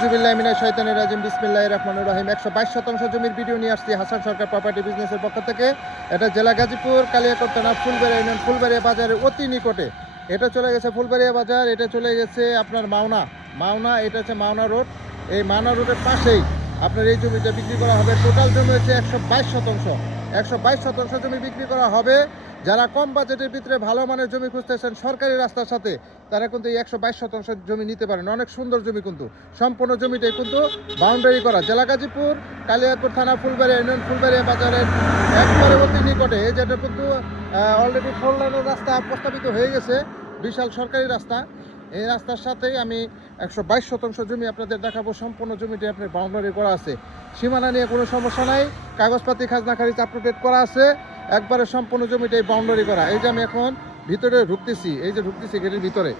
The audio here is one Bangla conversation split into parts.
বিসমিল্লাহির রহমানির রহিম। 122 শতাংশ জমির ভিডিও নিয়ে আসছি হাসান সরকার প্রপার্টি বিজনেসের পক্ষ থেকে। এটা জেলা গাজীপুর, কালিয়াকোট থানা, ফুলবাড়িয়া ইউনিয়ন, ফুলবাড়িয়া বাজারের অতি নিকটে। এটা চলে গেছে ফুলবাড়িয়া বাজার, এটা চলে গেছে আপনার মাওনা, এটা হচ্ছে মাওনা রোড। এই মাওনা রোডের পাশেই আপনার এই জমিটা বিক্রি করা হবে। টোটাল জমি হচ্ছে 122 শতাংশ জমি বিক্রি করা হবে। যারা কম বাজেটের ভিতরে ভালো মানের জমি খুঁজতেছেন সরকারি রাস্তার সাথে, তারা কিন্তু এই 122 শতাংশ জমি নিতে পারেন। অনেক সুন্দর জমি, কিন্তু সম্পূর্ণ জমিটাই কিন্তু বাউন্ডারি করা। জেলা গাজীপুর, কালিয়াকোট থানা, ফুলবাড়িয়া ইউনিয়ন, ফুলবাড়িয়া বাজারের একবারে অতি নিকটে। এই যেটা কিন্তু অলরেডি 4 লাইনের রাস্তা প্রস্তাবিত হয়ে গেছে, বিশাল সরকারি রাস্তা। এই রাস্তার সাথেই আমি 122 শতাংশ জমি আপনাদের দেখাবো। সম্পূর্ণ জমিটি আপনার বাউন্ডারি করা আছে, সীমানা নিয়ে কোনো সমস্যা নাই, কাগজপাতি খাজনা খারিজ আপ টু ডেট করা আছে, একবারে সম্পূর্ণ জমিটাই বাউন্ডারি করা। এই যে আমি এখন ভিতরে ঢুকতেছি, গেটের ভিতরে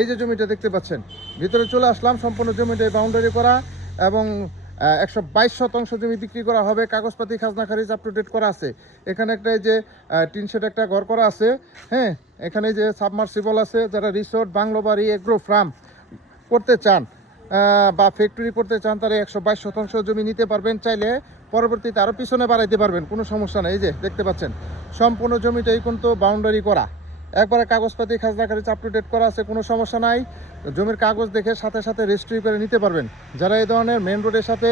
এই যে জমিটা দেখতে পাচ্ছেন, ভিতরে চলে আসলাম। সম্পূর্ণ জমিটাই বাউন্ডারি করা এবং 122 শতাংশ জমি বিক্রি করা হবে। কাগজপাতি খাজনা খারিজ আপ টু ডেট করা আছে। এখানে একটা এই যে টিন শেড একটা ঘর করা আছে, হ্যাঁ। এখানে যে সাবমার্সিবল আছে। যারা রিসোর্ট, বাংলো বাড়ি, এগ্রো ফার্ম করতে চান বা ফ্যাক্টরি করতে চান, তারা 122 শতাংশ জমি নিতে পারবেন। চাইলে পরবর্তীতে আরও পিছনে বাড়াইতে পারবেন, কোনো সমস্যা নেই। এই যে দেখতে পাচ্ছেন সম্পূর্ণ জমিটাই কিন্তু বাউন্ডারি করা, একবারে কাগজপাতি খাজনা খারিজ আপ টু ডেট করা আছে, কোনো সমস্যা নাই। জমির কাগজ দেখে সাথে সাথে রেজিস্ট্রি করে নিতে পারবেন। যারা এই ধরনের মেন রোডের সাথে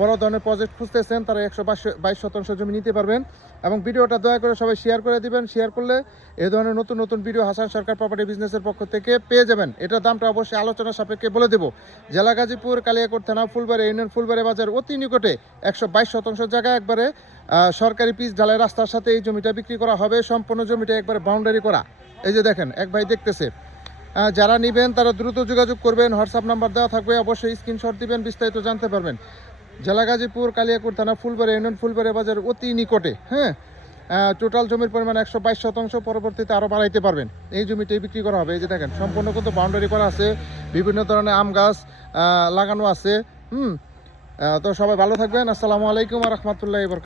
বড় ধরনের প্রজেক্ট খুঁজতেছেন, তারা 122 শতাংশ জমি নিতে পারবেন। এবং ভিডিওটা দয়া করে সবাই শেয়ার করে দিবেন। শেয়ার করলে এই ধরনের নতুন নতুন ভিডিও হাসান সরকার প্রপার্টি বিজনেসের পক্ষ থেকে পেয়ে যাবেন। এটার দামটা অবশ্যই আলোচনা সাপেক্ষে বলে দেবো। জেলা গাজীপুর, কালিয়াকোট থানা, ফুলবাড়িয়া ইউনিয়ন, ফুলবাড়িয়া বাজার অতি নিকটে 122 শতাংশ জায়গা একবারে সরকারি পিচ ঢালাই রাস্তার সাথে এই জমিটা বিক্রি করা হবে। সম্পূর্ণ জমিটা একবারে বাউন্ডারি করা। এই যে দেখেন, এক ভাই দেখতেছে। যারা নেবেন তারা দ্রুত যোগাযোগ করবেন, হোয়াটসঅ্যাপ নাম্বার দেওয়া থাকবে, অবশ্যই স্ক্রিনশট দিবেন, বিস্তারিত জানতে পারবেন। জেলা গাজীপুর, কালিয়াকোট থানা, ফুলবাড়িয়া ইউনিয়ন, ফুলবাড়িয়া বাজার অতি নিকটে, হ্যাঁ। টোটাল জমির পরিমাণ 122 শতাংশ, পরবর্তীতে আরও বাড়াইতে পারবেন। এই জমিটাই বিক্রি করা হবে। এই যে দেখেন সম্পূর্ণ কিন্তু বাউন্ডারি করা আছে, বিভিন্ন ধরনের আম গাছ লাগানো আছে। তো সবাই ভালো থাকবেন। আসসালামু আলাইকুম ওয়া রাহমাতুল্লাহি ওয়া বারাকাতুহু।